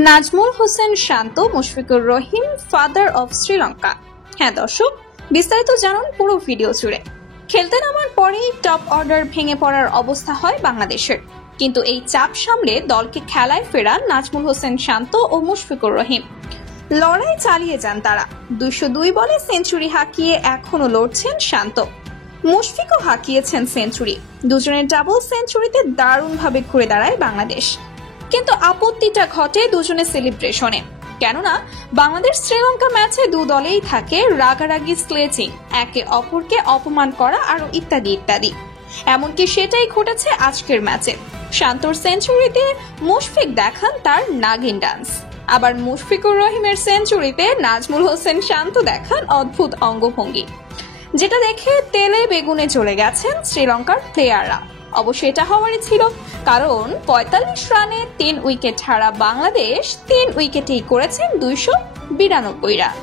Nazmul Hossain Shanto, Mushfiqur Rahim father of Sri Lanka. হ্যাঁ দর্শক, বিস্তারিত জানুন পুরো ভিডিও জুড়ে। খেলতে নামার পরেই টপ অর্ডার ভেঙে পড়ার অবস্থা হয় বাংলাদেশের, কিন্তু এই চাপ সামলে দলকে খেলায় ফেরান নাজমুল হোসেন শান্ত ও মুশফিকুর রহিম। লড়াই চালিয়ে যান তারা। 202 বলে সেঞ্চুরি হাঁকিয়ে এখনো লড়ছেন শান্ত। মুশফিকও হাঁকিয়েছেন সেঞ্চুরি। দুজনের ডাবল সেঞ্চুরিতে দারুণভাবে ঘুরে দাঁড়ায় বাংলাদেশ। কিন্তু আপত্তিটা ঘটে দুজনের সেলিব্রেশনে, কেননা বাংলাদেশ শ্রীলঙ্কা ম্যাচে দু দলেই থাকে রাগারাগি, স্লেচিং, একে অপরকে অপমান করা আরো ইত্যাদি ইত্যাদি। এমনকি সেটাই ঘটেছে আজকের ম্যাচে। শান্তর সেঞ্চুরিতে মুশফিক দেখান তার নাগিন ডান্স, আবার মুশফিকুর রহিমের সেঞ্চুরিতে নাজমুল হোসেন শান্ত দেখান অদ্ভুত অঙ্গভঙ্গি, যেটা দেখে তেলে বেগুনে চলে গেছেন শ্রীলঙ্কার প্লেয়াররা। অবশ্য এটা হওয়ারই ছিল, কারণ 45 রানে 3 উইকেট হারা বাংলাদেশ 3 উইকেটেই করেছেন 292 রান।